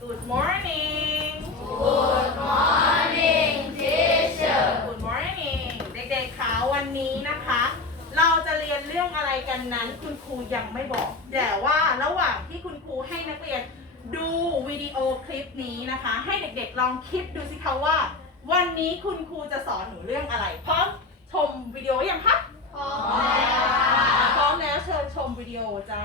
good morning Good morning, teacher. good morning เด็กๆคะวันนี้นะคะ เราจะเรียนเรื่องอะไรกันนั้น คุณครูยังไม่บอก แต่ว่าระหว่างที่คุณครูให้นักเรียนดูวิดีโอคลิปนี้นะคะ ให้เด็กๆลองคิดดูสิคะว่า วันนี้คุณครูจะสอนหนูเรื่องอะไรพร้อมชมวิดีโอยังคะพร้อมแล้วพร้อมแล้วเชิญชมวิดีโอจ้า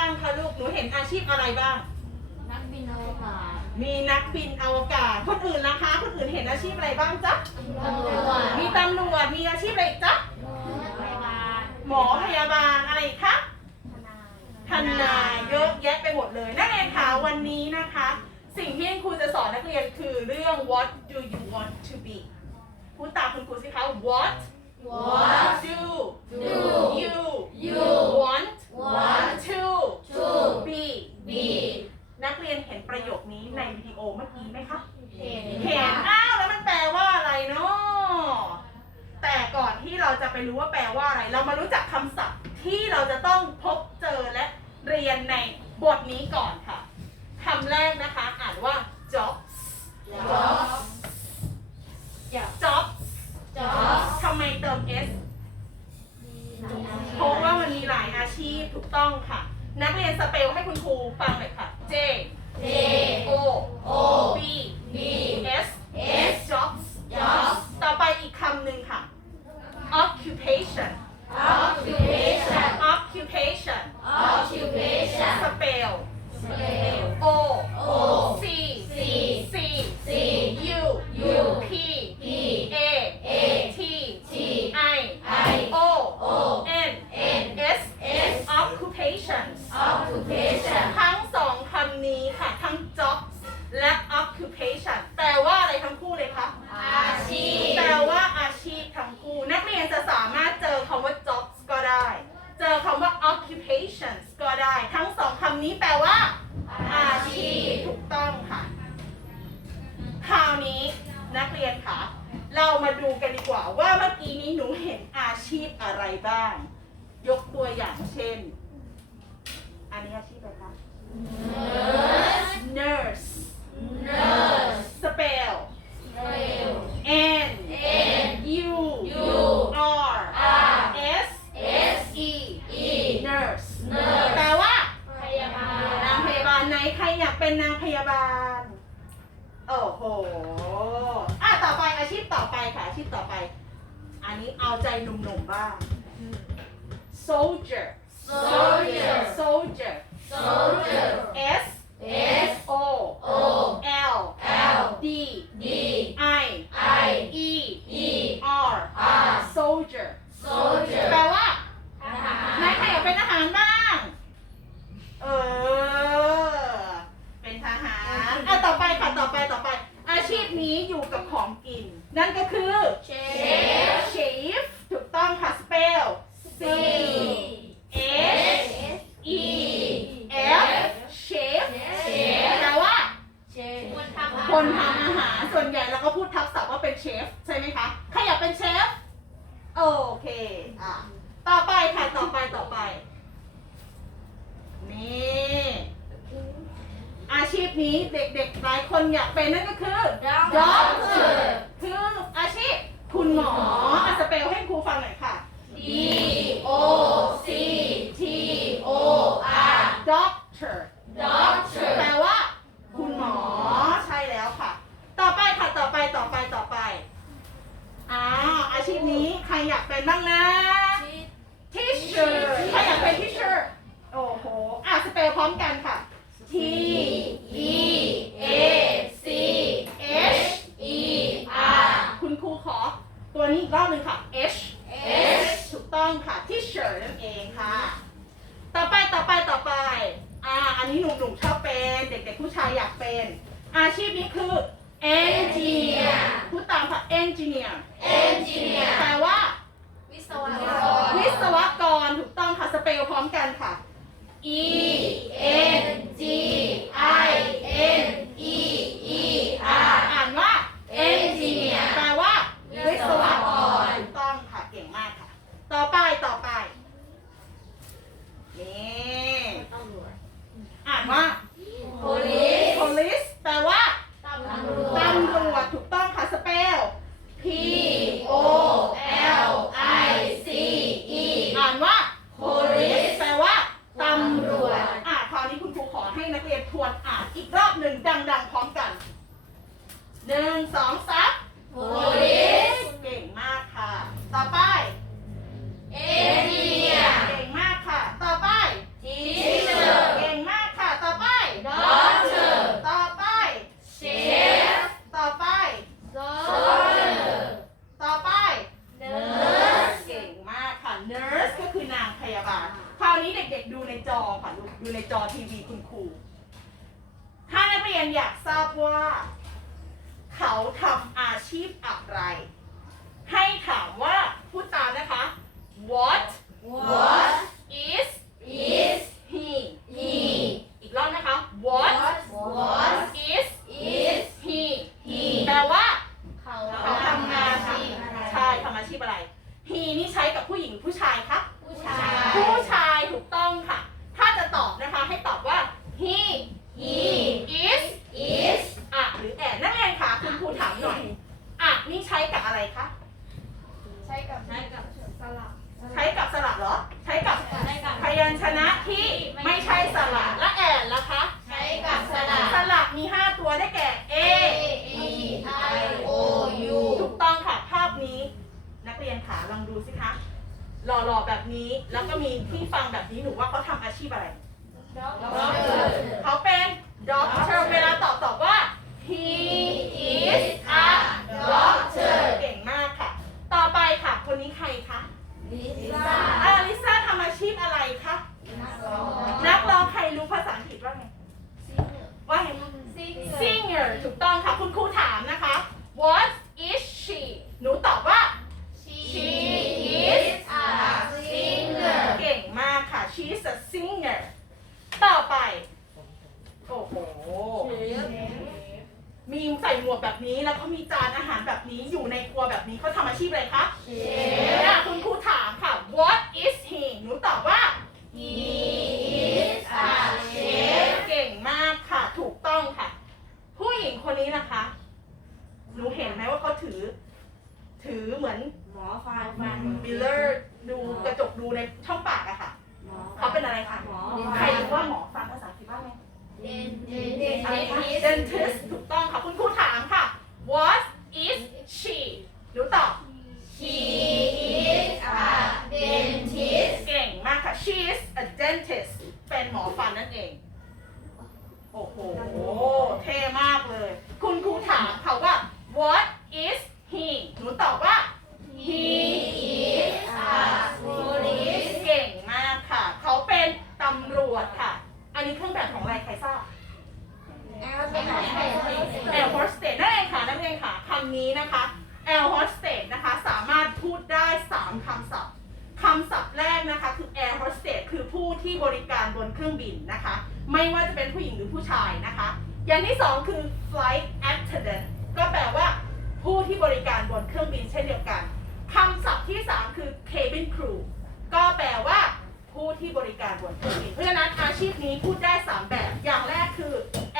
บ้างคะลูก หนูเห็นอาชีพอะไรบ้าง นักบินอวกาศมีนักบินอวกาศ คนอื่นนะคะ คนอื่นเห็นอาชีพอะไรบ้างจ๊ะ ตำรวจมีตำรวจ มีอาชีพอะไรอีกจ๊ะ พยาบาลหมอพยาบาลอะไรอีกคะ ทนายเยอะแยะไปหมดเลยนักเรียนคะวันนี้นะคะ สิ่งที่ครูจะสอนนักเรียนคือเรื่อง what do you want to be พูดตามคุณครูสิคะ what What do do you you want want to to be be นักเรียนเห็นประโยคนี้ในวิดีโอเมื่อกี้ไหมคะ เห็นเห็นอ้าวแล้วมันแปลว่าอะไรเนาะแต่ก่อนที่เราจะไปรู้ว่าแปลว่าอะไร เรามารู้จักคำศัพท์ที่เราจะต้องพบเจอและเรียนในบทนี้ก่อนค่ะคำแรกนะคะอ่านว่า jobs job jobs job ทำไมเติม s เพราะว่ามันมีหลายอาชีพถูก ต้องค่ะ นักเรียนสเปลให้คุณครูฟังหน่อยค่ะ J นักเรียนคะเรามาดูกันดีกว่าว่าเมื่อกี้นี้หนูเห็นอาชีพอะไรบ้าง ยกตัวอย่างเช่น อันนี้อาชีพอะไรคะ nurse nurse nurse spell spell n n u u r r s s e e nurse nurse แปลว่าพยาบาลนางพยาบาลไหนใครอยากเป็นนางพยาบาลโอ้โห ต่อไปค่ะอาชีพต่อไป อันนี้เอาใจหนุ่มๆบ้าง soldier soldier soldier soldier S S O O L L D D I I E E R R soldier soldier แปลว่า นายใครอยากเป็นทหารบ้าง ใครอยากเป็นบ้างนะ teacher ใครอยากเป็น teacher โอ้โห อะสเปลพร้อมกันค่ะ T E A C H E R คุณครูขอ ตัวนี้อีกรอบหนึ่งค่ะ H H ถูกต้องค่ะ teacher นั่นเองค่ะ ต่อไปต่อไปต่อไป อ่า อันนี้หนุ่มๆชอบเป็น เด็กๆผู้ชายอยากเป็น อาชีพนี้คือ engineer พูดตามค่ะ engineer engineer แปลว่า วิศวกรถูกต้องค่ะสเปลพร้อมกันค่ะ E N G I N E E R อ่านว่า engineer แปลว่าวิศวกรถูกต้องค่ะเก่งมากค่ะ ต่อไปต่อไปนี่อ่านว่า police dentist ที่บริการบนเครื่องบินเพราะฉะนั้นอาชีพนี้พูดได้ 3 แบบ อย่างแรกคือ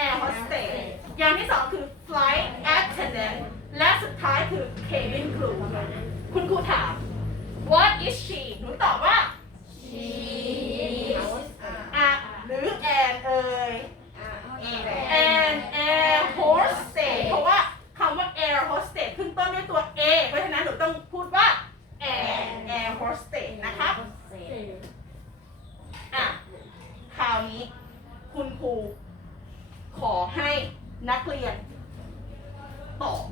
air hostess อย่างที่ 2 คือ flight attendant และสุดท้ายคือ cabin crew ค่ะคุณครูถาม what is she หนูตอบว่า She is อะหรือ an เอ่ย an air hostess เพราะว่าคำว่า air hostess ขึ้นต้นด้วยตัว a เพราะฉะนั้นหนูต้องพูดว่า an air hostess นะคะ อะ คราวนี้คุณครูขอให้นักเรียนตอบ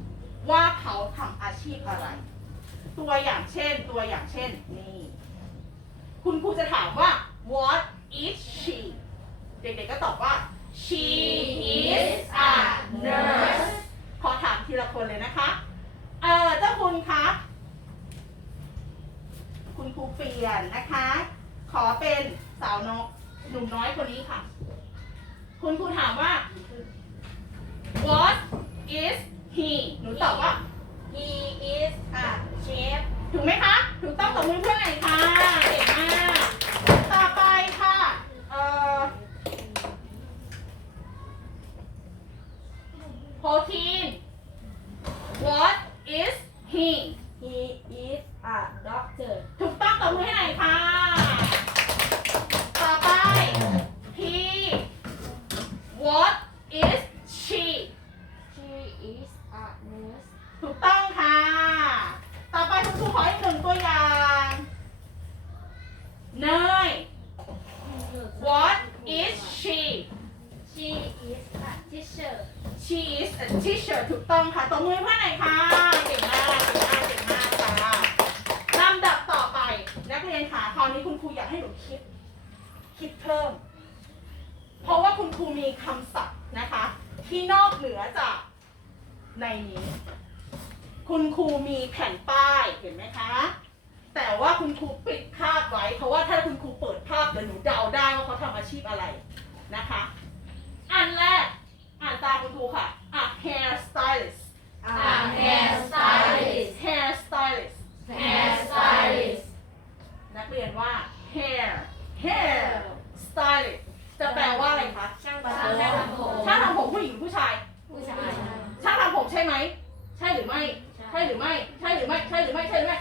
ว่าเขาทำอาชีพอะไร ตัวอย่างเช่น ตัวอย่างเช่น นี่ คุณครูจะถามว่า what is she เด็กๆก็ตอบว่า she is a nurse ขอถามที ละคนเลยนะคะ เออเจ้าคุณคะคุณครูเปลี่ยนนะคะ ขอเป็นสาวน้อยหนุ่มน้อยคนนี้ค่ะ คุณครูถามว่า what is he หนูตอบว่า He is a chef ถูกไหมคะ ถูกต้องตบมือเพื่อนหน่อยค่ะเก่งมาก ต่อไปค่ะ เอ่อโปรตีน what is he He is a doctor ถูกต้องตบมือให้หน่อยค่ะ ต่อไป he what is she She is a nurse ถูกต้องค่ะ ต่อไปคุณครูขออีกหนึ่งตัวอย่างเนย what is she She is a teacher she is a teacher ถูกต้องค่ะตบมือเพื่อนหน่อยค่ะเก่งมากเก่งมากเก่งมากค่ะลำดับต่อไปนักเรียนค่ะคราวนี้คุณครูอยากให้หนูคิด คิดเพิ่ม เพราะว่าคุณครูมีคำศัพท์นะคะ ที่นอกเหนือจากในนี้ คุณครูมีแผ่นป้ายเห็นไหมคะ แต่ว่าคุณครูปิดภาพไว้ เพราะว่าถ้าคุณครูเปิดภาพเดี๋ยวหนูเดาได้ว่าเขาทำอาชีพอะไรนะคะ อันแรก อ่านตามคุณครูค่ะอะ hair stylist a hairstylist hair stylist hairstylist นักเรียนว่า hair hair stylist จะแปลว่าอะไรคะช่างทำผมช่างทำผมผู้หญิงหรือผู้ชาย ผู้ชายช่างทำผมใช่ไหม ใช่หรือไม่ ใช่หรือไม่ ใช่หรือไม่ ใช่หรือไม่ ใช่หรือไม่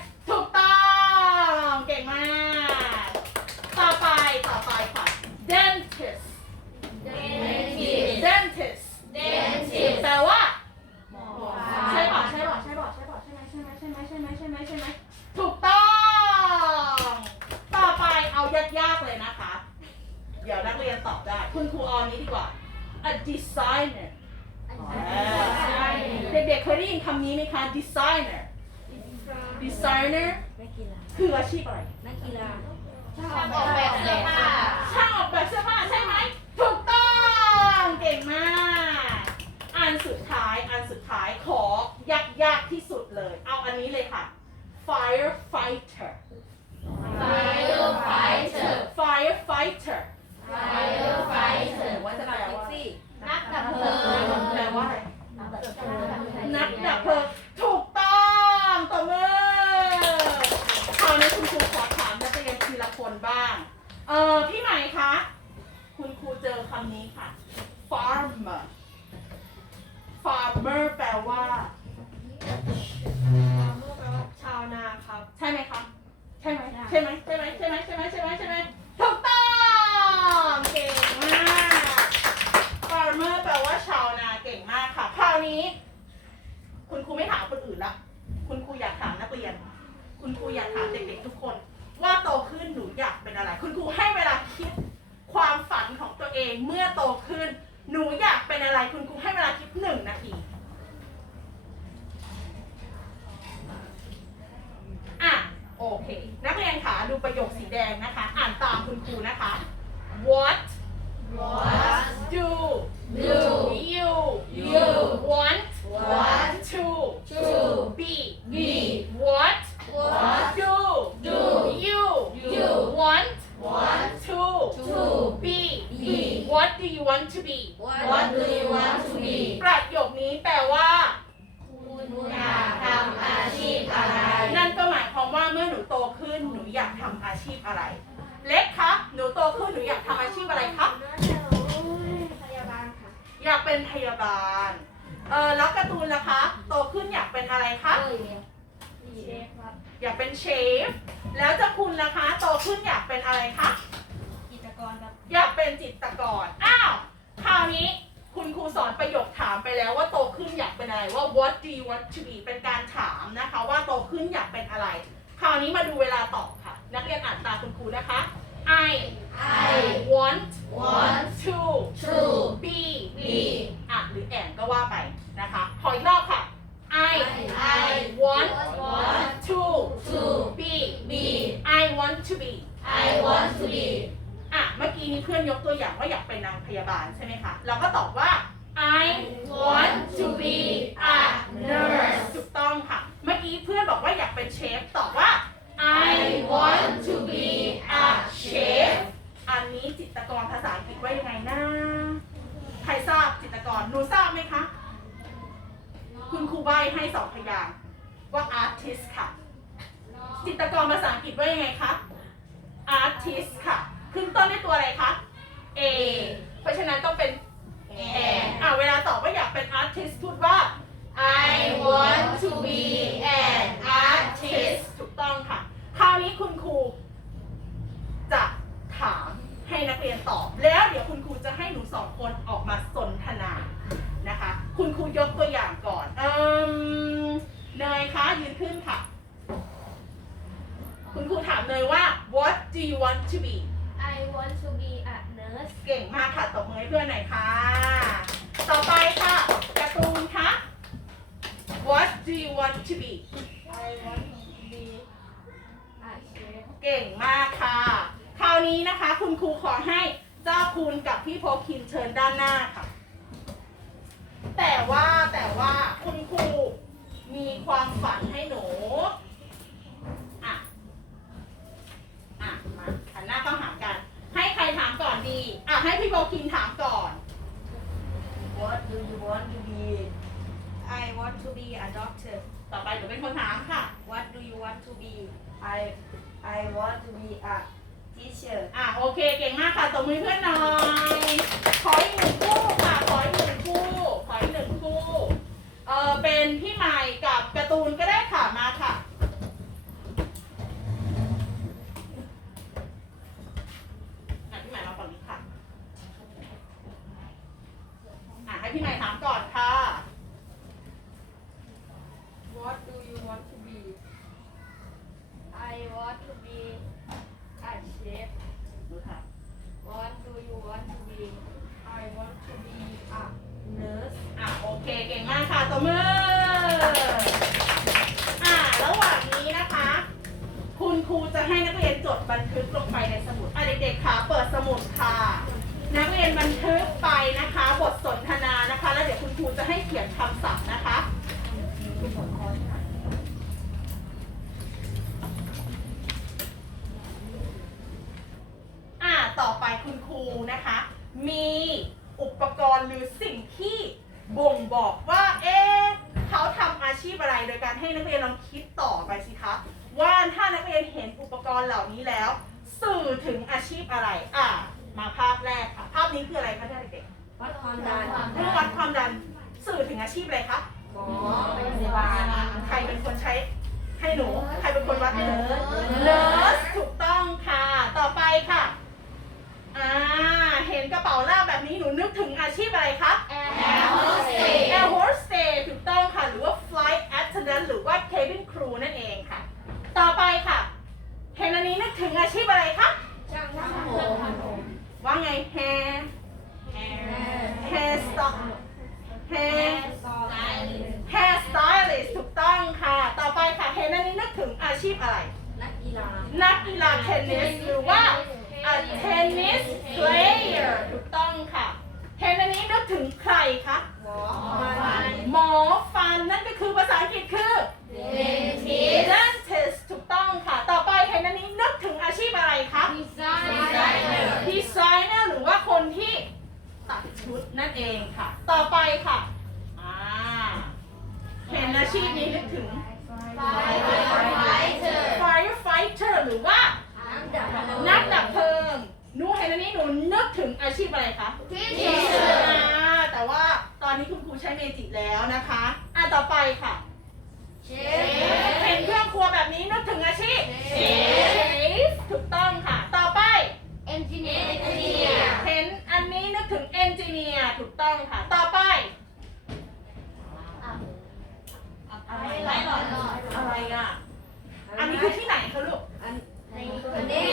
ดูนะคะ What do do you you want want to to be be What What do do you you want want to to be be What do you want to be What do you want to be ประโยคนี้แปลว่า คุณอยากทำอาชีพอะไร นั่นก็หมายความว่าเมื่อหนูโตขึ้นหนูอยากทำอาชีพอะไร เล็กคะหนูโตขึ้นหนูอยากทำอาชีพอะไรคะ พยาบาลค่ะ อยากเป็นพยาบาล เออแล้วการ์ตูนล่ะคะ โตขึ้น อยากเป็นอะไรคะเชฟครับอยากเป็นเชฟ แล้วเจะคุณล่ะคะ โตขึ้นอยากเป็นอะไรคะกิจกรครับอยากเป็นจิตรกร อ้าว คราวนี้คุณครูสอนประโยคถามไปแล้วว่าโตขึ้นอยากเป็นอะไร ว่า what do you want to be เป็นการถามนะคะ ว่าโตขึ้นอยากเป็นอะไร คราวนี้มาดูเวลาตอบค่ะ นักเรียนอ่านตามคุณครูนะคะ I I want want to to be be อะหรือแอนก็ว่าไปนะคะ ขออีกรอบค่ะ I I want want to to be be I want to be I want to be อะเมื่อกี้นี้เพื่อนยกตัวอย่างว่าอยากเป็นนางพยาบาลใช่ไหมคะ เราก็ตอบว่า I want to be a nurse ถูกต้องค่ะ เมื่อกี้เพื่อนบอกว่าอยากเป็นเชฟตอบว่า I want to be a chef อันนี้จิตรกรภาษาอังกฤษว่ายังไงนะ ใครทราบจิตรกรหนูทราบไหมคะ คุณครูใบให้สองพยางค์ว่า artist ค่ะ จิตรกรภาษาอังกฤษว่ายังไงคะ artist ค่ะขึ้นต้นด้วยตัวอะไรคะ A เพราะฉะนั้นต้องเป็น and อ่าเวลาตอบว่าอยากเป็น artist พูดว่า I want to be an artist ถูกต้องค่ะ คราวนี้คุณครูจะถามให้นักเรียนตอบ แล้วเดี๋ยวคุณครูจะให้หนูสองคนออกมาสนทนานะคะ คุณครูยกตัวอย่างก่อน เอิมเนยคะยืนขึ้นค่ะ คุณครูถามเนยว่า what do you want to be I want to be a nurse เก่งมากค่ะตบมือให้เพื่อนหน่อยค่ะ ต่อไปค่ะการ์ตูนคะ What do you want to be I want to be a chef เก่งมากค่ะ คราวนี้นะคะ คุณครูขอให้เจ้าคุณกับพี่โพคินเชิญด้านหน้าค่ะ แต่ว่าแต่ว่าคุณครูมีความฝันให้หนูอะอะมาหันหน้าเข้าหากัน ให้ใครถามก่อนดี อะให้พี่โพ คินถามก่อน What do you want to be I want to be a doctor ต่อไปหนูเป็นคนถามค่ะ What do you want to be I I want to be a teacher อะโอเคเก่งมากค่ะตบมือเพื่อนหน่อยขออีกหนึ่งคู่ค่ะขออีกหนึ่งคู่ขออีกหนึ่งคู่เออเป็นพี่ใหม่กับการ์ตูนก็ได้ค่ะมาค่ะ อะพี่ใหม่มาฝั่งนี้ค่ะ อะให้พี่ใหม่ถามก่อนค่ะ What do you want to be I want to be a chef ดูค่ะ What do you want to be I want to be a nurse อะโอเคเก่งมากค่ะตบมือ อะระหว่างนี้นะคะ คุณครูจะให้นักเรียนจ ดบัน ชีพอะไรครับ Air Hostess Air Hostess ถูกต้องค่ะ หรือว่า Flight Attendant หรือว่า Cabin Crew นั่นเองค่ะ ต่อไปค่ะ เฮนอันนี้นึกถึงอาชีพอะไรครับช่างทำผมว่าไง Hair Hair Style Hair Hair Stylist ถูกต้องค่ะ ต่อไปค่ะ เฮนอันนี้นึกถึงอาชีพอะไร นักกีฬา นักกีฬาเทนนิสหรือว่า a tennis player ถูกต้องค่ะ เห็นอันนี้นึกถึงใครคะ หมอหมอฟันนั่นก็คือภาษาอังกฤษคือเดนทิส dentist ถูกต้องค่ะ ต่อไปเห็นอันนี้นึกถึงอาชีพอะไรคะดีไซเนอร์ดีไซเนอร์หรือว่าคนที่ตัดชุดนั่นเองค่ะ ต่อไปค่ะอ่าเห็นอาชีพนี้นึกถึง firefighter หรือว่า นักดับเพลิงหนูเห็ นอันนี้หนูนึกถึงอาชีพอะไรคะ Teacher อ่าแต่ว่าตอนนี้คุณครูใช้เมจิแล้วนะคะอะต่อไปค่ะเชเห็นเครื่องครัวแบบนี้นึกถึงอาชีพเชเชฟถูกต้องค่ะ ต่อไปเอนจิเนียร์เห็นอันนี้นึกถึงเอนจิเนียร์ถูกต้องค่ะ ต่อไปอะไรไรหลอดอะไรอะ อันนี้คือที่ไหนคะลูก ในคนนี้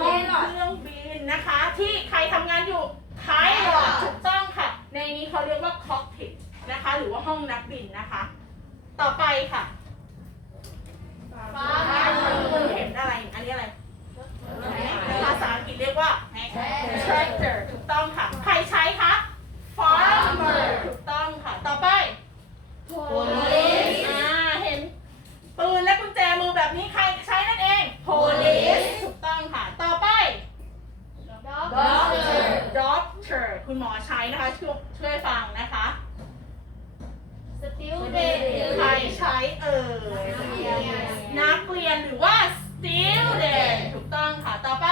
ห้องเครื่องบินนะคะ ที่ใครทำงานอยู่ไพลอตถูกต้องค่ะ ในนี้เขาเรียกว่าคอกพิทนะคะ หรือว่าห้องนักบินนะคะ ต่อไปค่ะฟ้าคุณเห็นอะไร อันนี้อะไร ภาษาอังกฤษเรียกว่า tractor ถูกต้องค่ะ ใครใช้คะ farmer ถูกต้องค่ะ ต่อไป police อ่า เห็นปืนและกุญแจมือแบบนี้ใครใช้นั่นเอง police ถูกต้องค่ะ ต่อไป doctor doctor คุณหมอใช้นะคะ ช่วยช่วยฟังนะคะ student ใครใช้เอ่ย นักเรียนหรือว่า student ถูกต้องค่ะ ต่อไป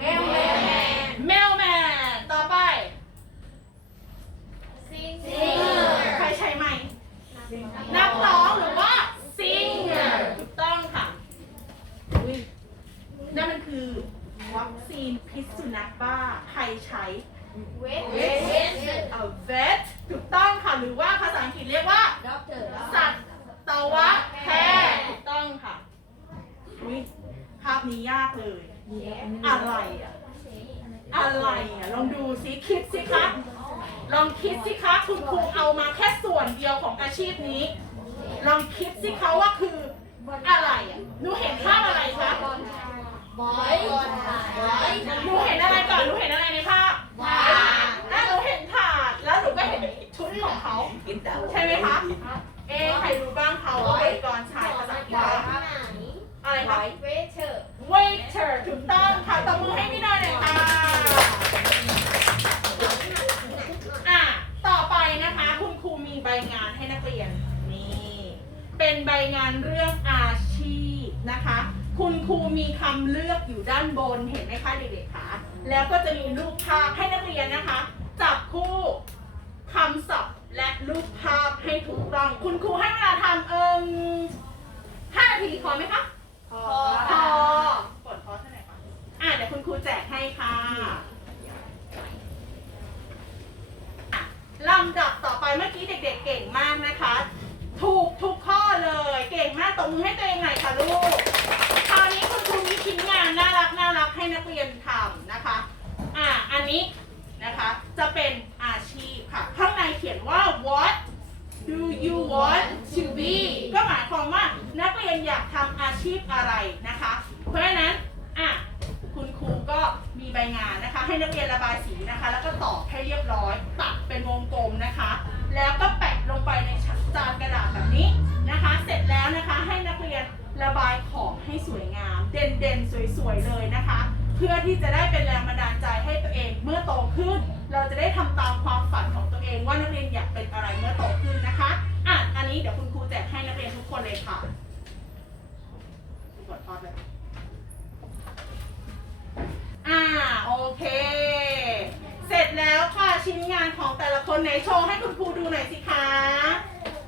mailman mailman ต่อไป singer ใครใช้ไหมค์นักร้องหรือว่า singer ถูกต้องค่ะอุ๊ยนั่นมันคือวัคซีนพิษสุนัขบ้า ใครใช้ vet a vet ถูกต้องค่ะ หรือว่าภาษาอังกฤษเรียกว่า doctor สัตวแพทย์ถูกต้องค่ะอุ๊ยภาพนี้ยากเลย อะไรอะ อะไรอะลองดูสิคิดสิคะลองคิดสิคะคุณครูเอามาแค่ส่วนเดียวของอาชีพนี้ ลองคิดสิคะว่าคืออะไรอะหนูเห็นภาพอะไรคะบอยบอยหนูเห็นอะไรก่อนหนูเห็นอะไรในภาพถาดอะหนูเห็นถาดแล้วหนูก็เห็นชุดของเขาใช่ไหมคะเอ๊ะใครรู้บ้างเขาว่าบริกรชายภาษาอังกฤษว่าอะไรคะเวเชอร์ waiter ถูกต้องค่ะตบมือให้พี่หน่อยหน่อยค่ะอะ ต่อไปนะคะคุณครูมีใบงานให้นักเรียน นี่ เป็นใบงานเรื่องอาชีพนะคะ คุณครูมีคำเลือกอยู่ด้านบนเห็นไหมคะเด็กๆคะแล้วก็จะมีรูปภาพให้นักเรียนนะคะ จับคู่คำศัพท์และรูปภาพให้ถูกต้อง คุณครูให้เวลาทำเอิม เดี๋ยวคุณครูแจกให้นักเรียนทุกคนเลยค่ะกดพอดเลยอ่าโอเค เสร็จแล้วค่ะชิ้นงานของแต่ละคนไหนโชว์ให้คุณครูดูหน่อยสิคะ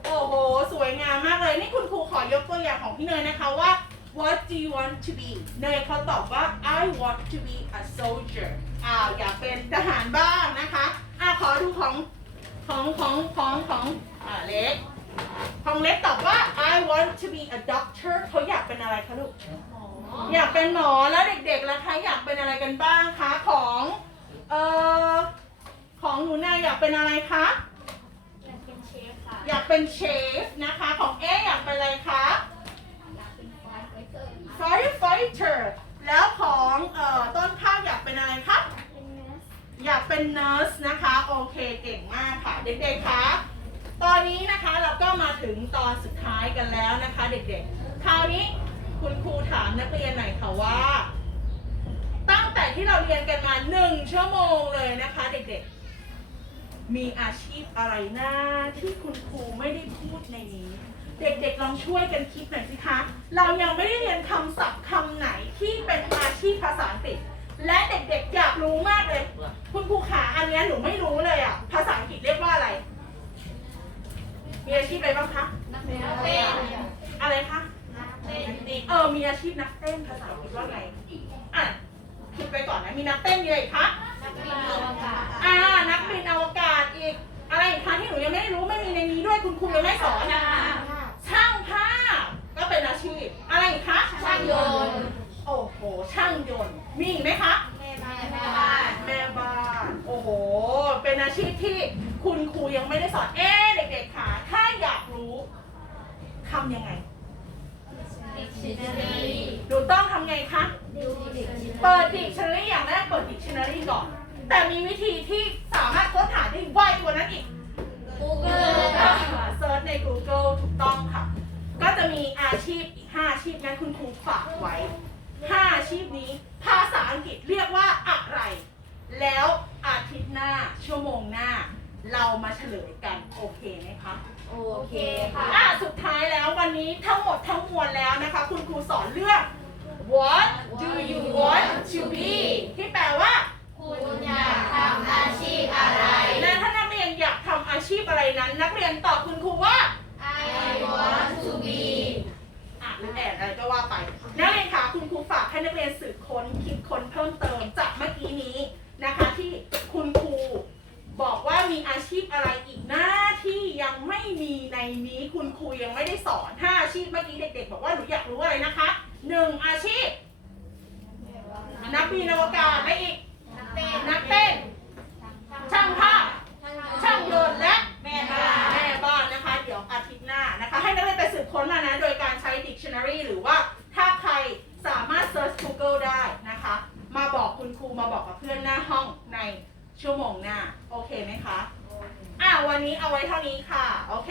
โอ้โหสวยงามมากเลยนี่คุณครูขอยกตัวอย่างของพี่เนยนะคะว่า What do you want to be เนยเขาตอบว่า I want to be a soldier อ้าอยากเป็นทหารบ้างนะคะ อ่าขอดูของของของของของอ่าเล็ก ทองเล็กตอบว่า I want to be a doctor เขาอยากเป็นอะไรคะลูก อยากเป็นหมอแล้วเด็กๆล่ะคะอยากเป็นอะไรกันบ้างคะของเอ่อของหนูนาอยากเป็นอะไรคะ อยากเป็นเชฟค่ะอยากเป็นเชฟนะคะของเออยากเป็นอะไรคะ firefighter แล้วของเอ่อต้นข้าวอยากเป็นอะไรคะอยากเป็นน urses นะคะ โอเคเก่งมากค่ะ เด็กๆคะ ตอนนี้นะคะเราก็มาถึงตอนสุดท้ายกันแล้วนะคะ เด็กๆ คราวนี้คุณครูถามนักเรียนหน่อยค่ะว่า ตั้งแต่ที่เราเรียนกันมาหนึ่งชั่วโมงเลยนะคะ เด็กๆ มีอาชีพอะไรนะที่คุณครูไม่ได้พูดในนี้ เด็กๆลองช่วยกันคิดหน่อยสิคะ เรายังไม่ได้เรียนคำศัพท์คำไหนที่เป็นอาชีพภาษาอังกฤษและเด็กๆอยากรู้มากเลย คุณครูขาอันนี้หนูไม่รู้เลยอะภาษาอังกฤษเรียกว่าอะไร มีอาชีพอะไรบ้างคะ นักเต้นอะไรคะ นักเต้นเออ มีอาชีพนักเต้นภาษาอังกฤษว่าไง อะคิดไปก่อนนะ มีนักเต้นมีอะไรอีกคะ นักบินอวกาศ อ่า นักบินอวกาศอีก อะไรอีกคะที่หนูยังไม่รู้ไม่มีในนี้ด้วยคุณครูยังไม่สอนนะช่างภาพก็เป็นอาชีพ อะไรอีกคะช่างยนต์ โอ้โห ช่างยนต์ มีอีกไหมคะ แม่บ้าน แม่บ้านแม่บ้านโอ้โห เป็นอาชีพที่คุณครูยังไม่ได้สอน เอ๊ะเด็กๆค่ะ ถ้าอยากรู้ ทำยังไงดิกชันนารีหนูต้องทำไงคะดูดิกชันนารีเปิดดิกชันนารีอย่างแรกเปิดดิกชันนารีก่อน แต่มีวิธีที่ ครูยังไม่ได้สอนห้าอาชีพเมื่อกี้เด็กๆ บอกว่าหนูอยากรู้อะไรนะคะหนึ่งอาชีพ นักบินอวกาศและอีก นักเต้น ช่างภาพ ช่างยนต์และแม่บ้านแม่บ้านนะคะ เดี๋ยวอาทิตย์หน้านะคะ ให้นักเรียนไปสืบค้นมานะ โดยการใช้ dictionary หรือว่าถ้าใครสามารถ search Google ได้นะคะ มาบอกคุณครูมาบอกกับเพื่อนหน้าห้องในชั่วโมงหน้า โอเคไหมคะอ่าวันนี้เอาไว้เท่านี้ค่ะ โอเค